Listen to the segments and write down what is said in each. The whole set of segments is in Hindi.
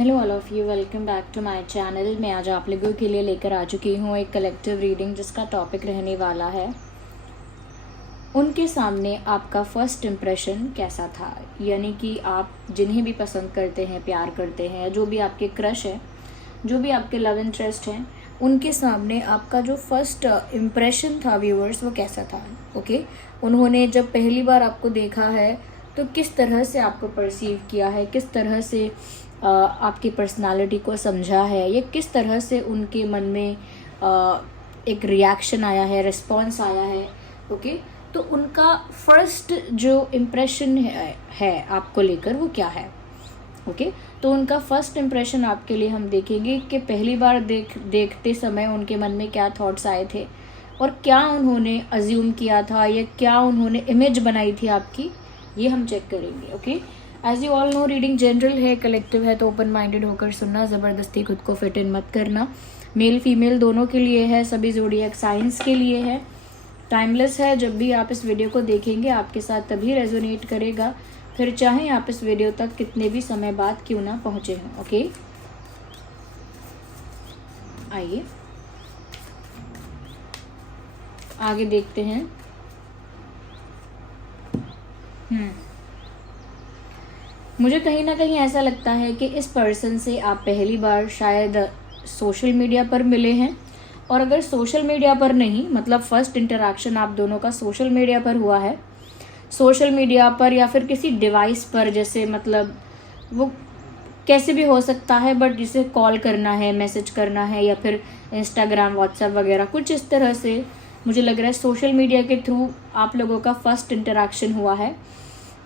Hello all of you, welcome back to my channel. मैं आज आप लोगों के लिए लेकर आ चुकी हूँ एक कलेक्टिव रीडिंग जिसका टॉपिक रहने वाला है उनके सामने आपका फर्स्ट इम्प्रेशन कैसा था। यानी कि आप जिन्हें भी पसंद करते हैं, प्यार करते हैं, जो भी आपके क्रश हैं, जो भी आपके लव इंटरेस्ट हैं, उनके सामने आपका जो फर्स्ट इम्प्रेशन था व्यूअर्स, वो कैसा था। ओके, उन्होंने जब पहली बार आपको देखा है तो किस तरह से आपको परसीव किया है, किस तरह से आपकी पर्सनालिटी को समझा है, या किस तरह से उनके मन में एक रिएक्शन आया है, रिस्पॉन्स आया है। ओके, तो उनका फर्स्ट जो इम्प्रेशन है आपको लेकर वो क्या है। ओके, तो उनका फर्स्ट इम्प्रेशन आपके लिए हम देखेंगे कि पहली बार देखते समय उनके मन में क्या थॉट्स आए थे और क्या उन्होंने अज्यूम किया था या क्या उन्होंने इमेज बनाई थी आपकी, ये हम चेक करेंगे। Okay, as you all know, reading general है, कलेक्टिव है, तो ओपन माइंडेड होकर सुनना, ज़बरदस्ती खुद को फिट इन मत करना। मेल फीमेल दोनों के लिए है, सभी ज़ोडिएक साइंस के लिए है, टाइमलेस है। जब भी आप इस वीडियो को देखेंगे आपके साथ तभी रेजोनेट करेगा, फिर चाहे आप इस वीडियो तक कितने भी समय बाद क्यों ना पहुँचे हों। ओके, आइए आगे देखते हैं। मुझे कहीं ना कहीं ऐसा लगता है कि इस पर्सन से आप पहली बार शायद सोशल मीडिया पर मिले हैं, और अगर सोशल मीडिया पर नहीं, मतलब फर्स्ट इंटरेक्शन आप दोनों का सोशल मीडिया पर हुआ है, सोशल मीडिया पर या फिर किसी डिवाइस पर, जैसे मतलब वो कैसे भी हो सकता है, बट जिसे कॉल करना है, मैसेज करना है, या फिर इंस्टाग्राम, व्हाट्सएप वगैरह कुछ इस तरह से मुझे लग रहा है सोशल मीडिया के थ्रू आप लोगों का फर्स्ट इंटरेक्शन हुआ है।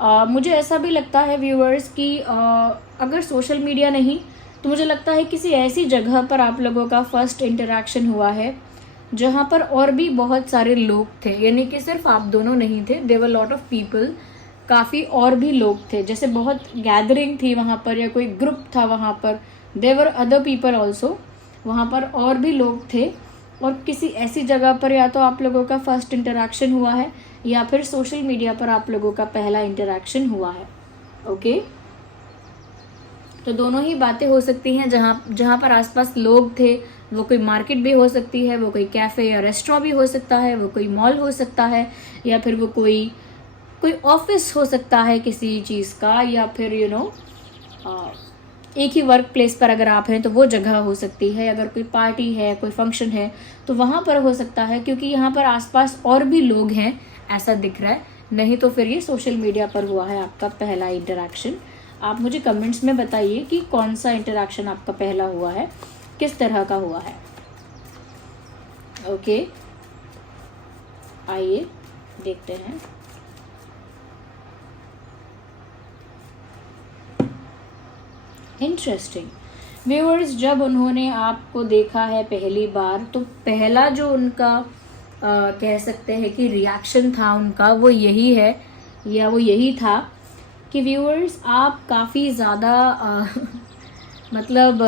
मुझे ऐसा भी लगता है व्यूअर्स कि अगर सोशल मीडिया नहीं तो मुझे लगता है किसी ऐसी जगह पर आप लोगों का फर्स्ट इंटरेक्शन हुआ है जहाँ पर और भी बहुत सारे लोग थे, यानी कि सिर्फ आप दोनों नहीं थे, देयर लॉट ऑफ पीपल, काफ़ी और भी लोग थे, जैसे बहुत गैदरिंग थी वहाँ पर या कोई ग्रुप था वहाँ पर, देयर अदर पीपल ऑल्सो, वहाँ पर और भी लोग थे, और किसी ऐसी जगह पर या तो आप लोगों का फर्स्ट इंटरेक्शन हुआ है या फिर सोशल मीडिया पर आप लोगों का पहला इंटरेक्शन हुआ है। ओके, तो दोनों ही बातें हो सकती हैं। जहाँ पर आसपास लोग थे, वो कोई मार्केट भी हो सकती है, वो कोई कैफ़े या रेस्टोरेंट भी हो सकता है, वो कोई मॉल हो सकता है, या फिर वो कोई ऑफिस हो सकता है किसी चीज़ का, या फिर एक ही वर्क प्लेस पर अगर आप हैं तो वो जगह हो सकती है, अगर कोई पार्टी है, कोई फंक्शन है तो वहाँ पर हो सकता है, क्योंकि यहाँ पर आसपास और भी लोग हैं ऐसा दिख रहा है। नहीं तो फिर ये सोशल मीडिया पर हुआ है आपका पहला इंटरेक्शन। आप मुझे कमेंट्स में बताइए कि कौन सा इंटरेक्शन आपका पहला हुआ है, किस तरह का हुआ है। ओके, आइए देखते हैं। इंटरेस्टिंग व्यूअर्स, जब उन्होंने आपको देखा है पहली बार तो पहला जो उनका कह सकते हैं कि रिएक्शन था उनका, वो यही है या वो यही था कि व्यूअर्स आप काफ़ी ज़्यादा मतलब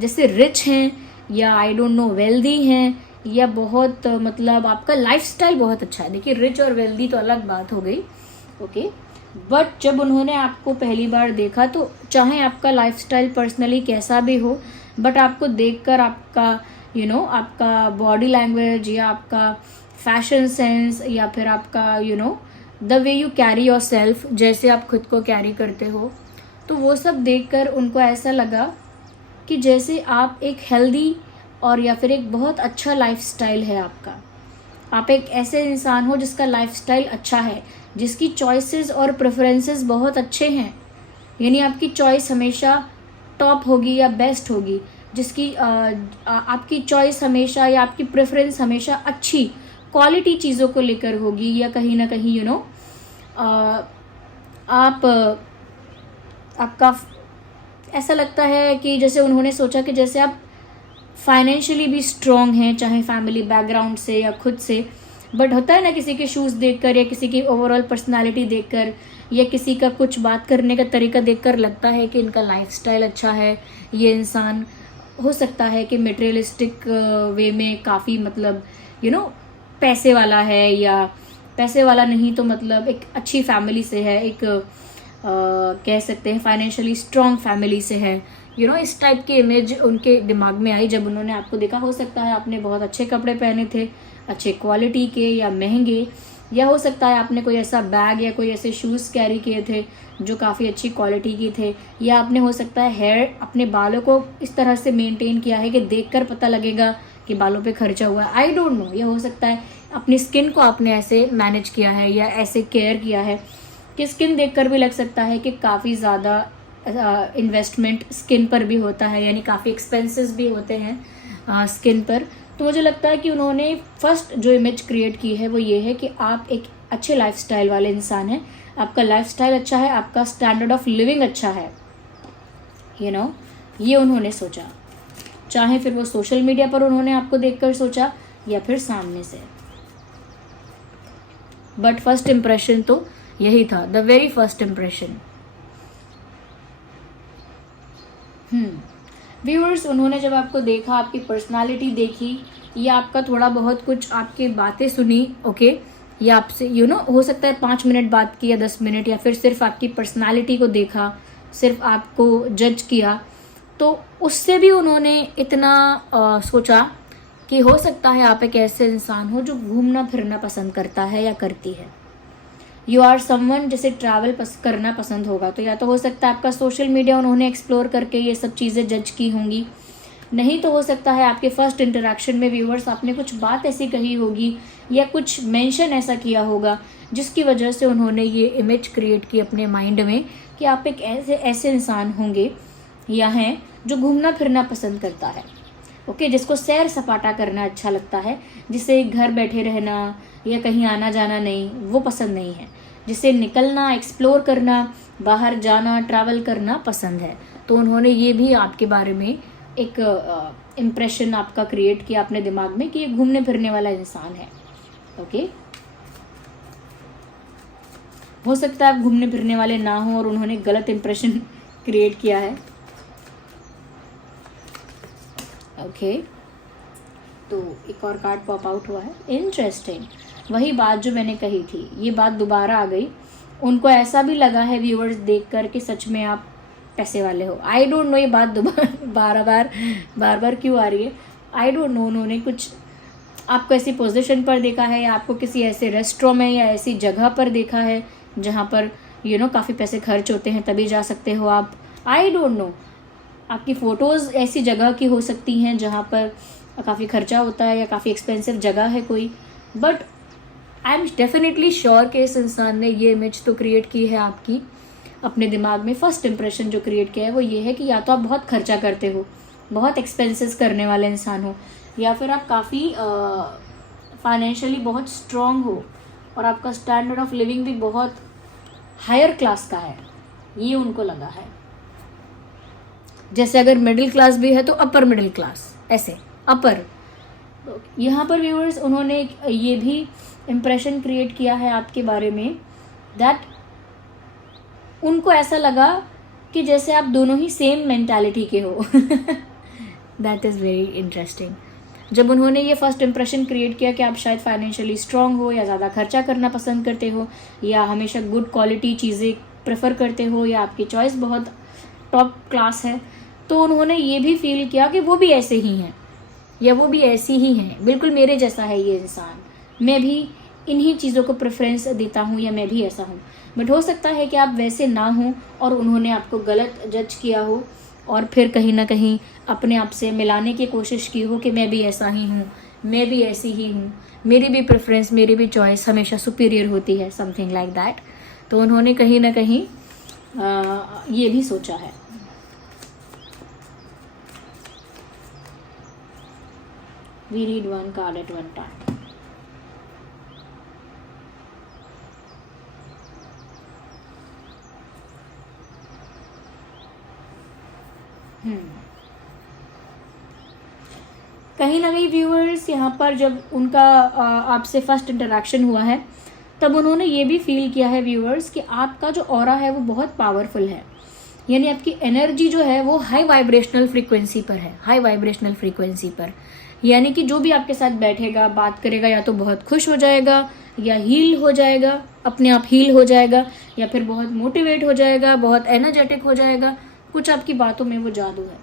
जैसे रिच हैं, या आई डोंट नो वेल्दी हैं, या बहुत मतलब आपका लाइफस्टाइल बहुत अच्छा है। देखिए, रिच और वेल्दी तो अलग बात हो गई। ओके, बट जब उन्होंने आपको पहली बार देखा तो चाहे आपका लाइफस्टाइल पर्सनली कैसा भी हो, बट आपको देखकर आपका आपका बॉडी लैंग्वेज, या आपका फैशन सेंस, या फिर आपका the way you carry your self, जैसे आप खुद को कैरी करते हो, तो वो सब देखकर उनको ऐसा लगा कि जैसे आप एक हेल्दी और या फिर एक बहुत अच्छा लाइफस्टाइल है आपका। आप एक ऐसे इंसान हो जिसका लाइफस्टाइल अच्छा है, जिसकी चॉइसेस और प्रेफरेंसेस बहुत अच्छे हैं, यानी आपकी चॉइस हमेशा टॉप होगी या बेस्ट होगी, जिसकी आपकी चॉइस हमेशा या आपकी प्रेफरेंस हमेशा अच्छी क्वालिटी चीज़ों को लेकर होगी, या कहीं ना कहीं आपका ऐसा लगता है कि जैसे उन्होंने सोचा कि जैसे आप फाइनेंशियली भी स्ट्रॉन्ग हैं, चाहे फैमिली बैकग्राउंड से या खुद से, बट होता है ना किसी के शूज़ देखकर या किसी की ओवरऑल पर्सनालिटी देखकर या किसी का कुछ बात करने का तरीका देखकर लगता है कि इनका लाइफस्टाइल अच्छा है, ये इंसान हो सकता है कि मटेरियलिस्टिक वे में काफ़ी मतलब पैसे वाला है, या पैसे वाला नहीं तो मतलब एक अच्छी फैमिली से है, एक कह सकते हैं फाइनेंशियली स्ट्रॉन्ग फैमिली से है, इस टाइप की इमेज उनके दिमाग में आई जब उन्होंने आपको देखा। हो सकता है आपने बहुत अच्छे कपड़े पहने थे, अच्छे क्वालिटी के या महंगे, या हो सकता है आपने कोई ऐसा बैग या कोई ऐसे शूज़ कैरी किए थे जो काफ़ी अच्छी क्वालिटी की थे, या आपने हो सकता है हेयर, अपने बालों को इस तरह से मेंटेन किया है कि देखकर पता लगेगा कि बालों पे खर्चा हुआ है। आई डोंट नो, या हो सकता है अपनी स्किन को आपने ऐसे मैनेज किया है या ऐसे केयर किया है कि स्किन देखकर भी लग सकता है कि काफ़ी ज़्यादा इन्वेस्टमेंट स्किन पर भी होता है, यानी काफ़ी एक्सपेंसेस भी होते हैं स्किन पर। तो मुझे लगता है कि उन्होंने फर्स्ट जो इमेज क्रिएट की है वो ये है कि आप एक अच्छे लाइफस्टाइल वाले इंसान हैं, आपका लाइफस्टाइल अच्छा है, आपका स्टैंडर्ड ऑफ लिविंग अच्छा है, ये उन्होंने सोचा। चाहे फिर वो सोशल मीडिया पर उन्होंने आपको देखकर सोचा या फिर सामने से, बट फर्स्ट इम्प्रेशन तो यही था, the very first impression. Viewers, उन्होंने जब आपको देखा, आपकी पर्सनालिटी देखी, या आपका थोड़ा बहुत कुछ आपकी बातें सुनी, ओके, या आपसे हो सकता है 5 मिनट बात की या 10 मिनट, या फिर सिर्फ आपकी पर्सनालिटी को देखा, सिर्फ आपको जज किया, तो उससे भी उन्होंने इतना सोचा कि हो सकता है आप एक ऐसे इंसान हो जो घूमना फिरना पसंद करता है या करती है। यू आर समवन जिसे ट्रैवल करना पसंद होगा, तो या तो हो सकता है आपका सोशल मीडिया उन्होंने एक्सप्लोर करके ये सब चीज़ें जज की होंगी, नहीं तो हो सकता है आपके फर्स्ट इंटरेक्शन में व्यूअर्स आपने कुछ बात ऐसी कही होगी या कुछ मेंशन ऐसा किया होगा जिसकी वजह से उन्होंने ये इमेज क्रिएट की अपने माइंड में कि आप एक ऐसे इंसान होंगे या हैं जो घूमना फिरना पसंद करता है, ओके, जिसको सैर सपाटा करना अच्छा लगता है, जिसे घर बैठे रहना या कहीं आना जाना नहीं वो पसंद नहीं है, जिसे निकलना, एक्सप्लोर करना, बाहर जाना, ट्रैवल करना पसंद है। तो उन्होंने ये भी आपके बारे में एक इम्प्रेशन आपका क्रिएट किया अपने दिमाग में कि ये घूमने फिरने वाला इंसान है, ओके। हो सकता है आप घूमने फिरने वाले ना हो और उन्होंने गलत इम्प्रेशन क्रिएट किया है, ओके। तो एक और कार्ड पॉप आउट हुआ है, इंटरेस्टिंग। वही बात जो मैंने कही थी, ये बात दोबारा आ गई। उनको ऐसा भी लगा है व्यूअर्स देखकर कि सच में आप पैसे वाले हो। आई डोंट नो ये बात बार बार क्यों आ रही है, आई डोंट नो। उन्होंने कुछ आपको ऐसी पोजीशन पर देखा है या आपको किसी ऐसे रेस्टोरेंट में या ऐसी जगह पर देखा है जहाँ पर काफ़ी पैसे खर्च होते हैं, तभी जा सकते हो आप। आई डोंट नो, आपकी फ़ोटोज़ ऐसी जगह की हो सकती हैं जहाँ पर काफ़ी खर्चा होता है या काफ़ी एक्सपेंसिव जगह है कोई, but I am definitely sure कि इस इंसान ने ये इमेज तो क्रिएट की है आपकी अपने दिमाग में। फर्स्ट इंप्रेशन जो क्रिएट किया है वो ये है कि या तो आप बहुत खर्चा करते हो, बहुत एक्सपेंसेस करने वाले इंसान हो, या फिर आप काफ़ी फाइनेंशियली बहुत स्ट्रॉन्ग हो और आपका स्टैंडर्ड ऑफ लिविंग भी बहुत हायर क्लास का है, ये उनको लगा है। जैसे अगर मिडिल क्लास भी है तो अपर मिडिल क्लास, ऐसे अपर। यहाँ पर व्यूअर्स उन्होंने ये भी इम्प्रेशन क्रिएट किया है आपके बारे में दैट उनको ऐसा लगा कि जैसे आप दोनों ही सेम मेंटालिटी के हो। That is very interesting. जब उन्होंने ये फर्स्ट इम्प्रेशन क्रिएट किया कि आप शायद फाइनेंशियली स्ट्रांग हो या ज़्यादा खर्चा करना पसंद करते हो या हमेशा गुड क्वालिटी चीज़ें प्रेफर करते हो या आपकी चॉइस बहुत टॉप क्लास है, तो उन्होंने ये भी फील किया कि वो भी ऐसे ही हैं या वो भी ऐसी ही हैं, बिल्कुल मेरे जैसा है ये इंसान, मैं भी इन्हीं चीज़ों को प्रेफरेंस देता हूँ या मैं भी ऐसा हूँ। बट हो सकता है कि आप वैसे ना हो और उन्होंने आपको गलत जज किया हो और फिर कहीं ना कहीं अपने आप से मिलाने की कोशिश की हो कि मैं भी ऐसा ही हूँ, मैं भी ऐसी ही हूँ, मेरी भी प्रेफरेंस, मेरी भी चॉइस हमेशा सुपीरियर होती है, समथिंग लाइक दैट। तो उन्होंने कहीं ना कहीं ये भी सोचा है। We need one card at one time. कहीं ना कहीं व्यूअर्स यहाँ पर जब उनका आपसे फर्स्ट इंटरेक्शन हुआ है तब उन्होंने ये भी फील किया है व्यूअर्स कि आपका जो ऑरा है वो बहुत पावरफुल है, यानी आपकी एनर्जी जो है वो हाई वाइब्रेशनल फ्रीक्वेंसी पर है, हाई वाइब्रेशनल फ्रीक्वेंसी पर, यानी कि जो भी आपके साथ बैठेगा बात करेगा या तो बहुत खुश हो जाएगा या हील हो जाएगा, अपने आप हील हो जाएगा, या फिर बहुत मोटिवेट हो जाएगा, बहुत एनर्जेटिक हो जाएगा, कुछ आपकी बातों में वो जादू है।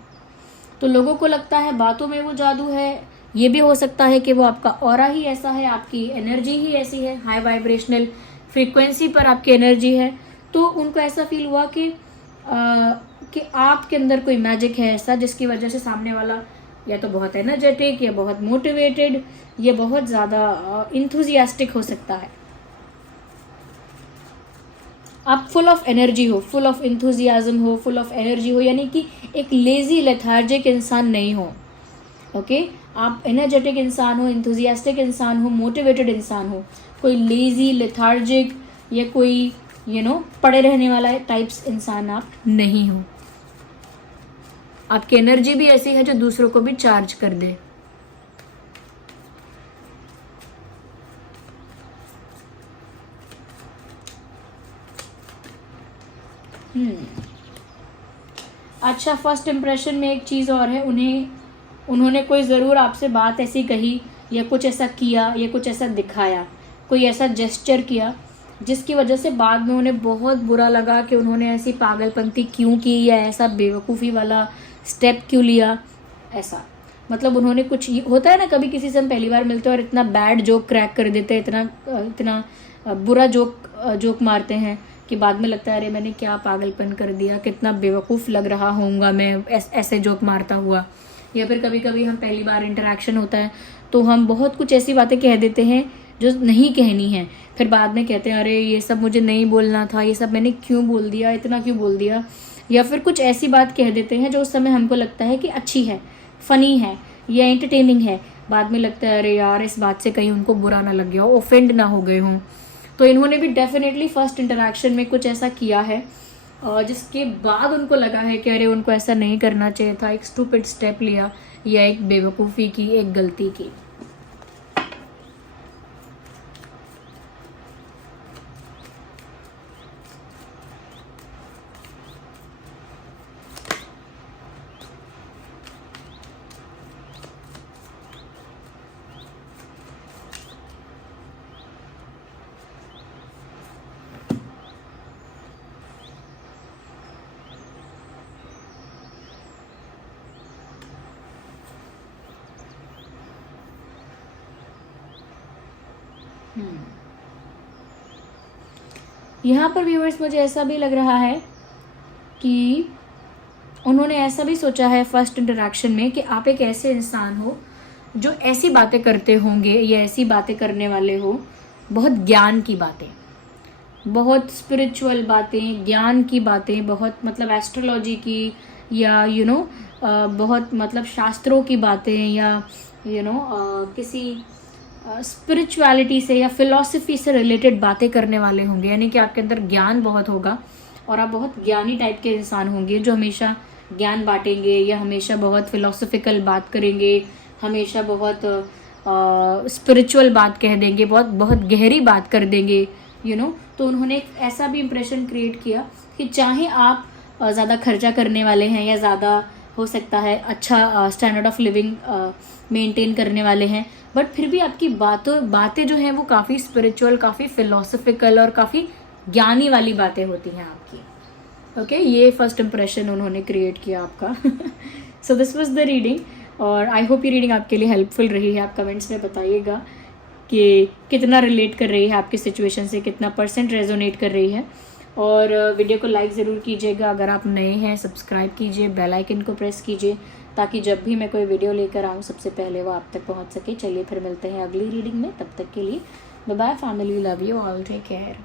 तो लोगों को लगता है बातों में वो जादू है, ये भी हो सकता है कि वो आपका ऑरा ही ऐसा है, आपकी एनर्जी ही ऐसी है, हाई वाइब्रेशनल फ्रीक्वेंसी पर आपकी एनर्जी है। तो उनको ऐसा फील हुआ कि आपके अंदर कोई मैजिक है ऐसा, जिसकी वजह से सामने वाला या तो बहुत एनर्जेटिक या बहुत मोटिवेटेड या बहुत ज़्यादा इंथुजियास्टिक हो सकता है। आप फुल ऑफ एनर्जी हो, फुल ऑफ इंथुजियाज्म हो, फुल ऑफ एनर्जी हो, यानी कि एक लेजी लेथार्जिक इंसान नहीं हो। ओके, आप एनर्जेटिक इंसान हो, इंथुजियास्टिक इंसान हो, मोटिवेटेड इंसान हो। कोई लेजी लेथार्जिक या कोई पड़े रहने वाला टाइप्स इंसान आप नहीं हो। आपकी एनर्जी भी ऐसी है जो दूसरों को भी चार्ज कर दे। अच्छा, फर्स्ट इम्प्रेशन में एक चीज़ और है, उन्होंने कोई ज़रूर आपसे बात ऐसी कही या कुछ ऐसा किया या कुछ ऐसा दिखाया, कोई ऐसा जेस्चर किया जिसकी वजह से बाद में उन्हें बहुत बुरा लगा कि उन्होंने ऐसी पागलपंती क्यों की या ऐसा बेवकूफ़ी वाला स्टेप क्यों लिया। ऐसा मतलब उन्होंने कुछ, होता है ना कभी किसी से हम पहली बार मिलते हैं और इतना बैड जोक क्रैक कर देते हैं, इतना बुरा जोक मारते हैं कि बाद में लगता है अरे मैंने क्या पागलपन कर दिया, कितना बेवकूफ़ लग रहा होऊंगा मैं ऐसे जोक मारता हुआ। या फिर कभी कभी हम पहली बार इंटरेक्शन होता है तो हम बहुत कुछ ऐसी बातें कह देते हैं जो नहीं कहनी है, फिर बाद में कहते हैं अरे ये सब मुझे नहीं बोलना था, ये सब मैंने क्यों बोल दिया, इतना क्यों बोल दिया। या फिर कुछ ऐसी बात कह देते हैं जो उस समय हमको लगता है कि अच्छी है, फ़नी है या एंटरटेनिंग है, बाद में लगता है अरे यार इस बात से कहीं उनको बुरा ना लग गया हो, ऑफेंड ना हो गए हों। तो इन्होंने भी डेफिनेटली फर्स्ट इंटरेक्शन में कुछ ऐसा किया है जिसके बाद उनको लगा है कि अरे उनको ऐसा नहीं करना चाहिए था, एक स्टूपिड स्टेप लिया या एक बेवकूफ़ी की, एक गलती की। यहाँ पर व्यूअर्स मुझे ऐसा भी लग रहा है कि उन्होंने ऐसा भी सोचा है फर्स्ट इंटरेक्शन में कि आप एक ऐसे इंसान हो जो ऐसी बातें करते होंगे या ऐसी बातें करने वाले हो, बहुत ज्ञान की बातें, बहुत स्पिरिचुअल बातें, ज्ञान की बातें, बहुत मतलब एस्ट्रोलॉजी की या बहुत मतलब शास्त्रों की बातें या किसी स्पिरिचुअलिटी से या फिलॉसफी से रिलेटेड बातें करने वाले होंगे। यानी कि आपके अंदर ज्ञान बहुत होगा और आप बहुत ज्ञानी टाइप के इंसान होंगे जो हमेशा ज्ञान बांटेंगे या हमेशा बहुत फिलोसफिकल बात करेंगे, हमेशा बहुत स्पिरिचुअल बात कह देंगे, बहुत बहुत गहरी बात कर देंगे तो उन्होंने एक ऐसा भी इम्प्रेशन क्रिएट किया कि चाहे आप ज़्यादा खर्चा करने वाले हैं या ज़्यादा हो सकता है अच्छा स्टैंडर्ड ऑफ लिविंग मेंटेन करने वाले हैं, बट फिर भी आपकी बातें जो हैं वो काफ़ी स्पिरिचुअल, काफ़ी फिलोसफिकल और काफ़ी ज्ञानी वाली बातें होती हैं आपकी। ओके, ये फर्स्ट इंप्रेशन उन्होंने क्रिएट किया आपका। So this was the reading और आई होप ये रीडिंग आपके लिए हेल्पफुल रही है। आप कमेंट्स में बताइएगा कि कितना रिलेट कर रही है आपकी सिचुएशन से, कितना % रेजोनेट कर रही है। और वीडियो को लाइक ज़रूर कीजिएगा, अगर आप नए हैं सब्सक्राइब कीजिए, बेल आइकन को प्रेस कीजिए ताकि जब भी मैं कोई वीडियो लेकर आऊँ सबसे पहले वो आप तक पहुँच सके। चलिए फिर मिलते हैं अगली रीडिंग में, तब तक के लिए bye bye family, love you all, take care.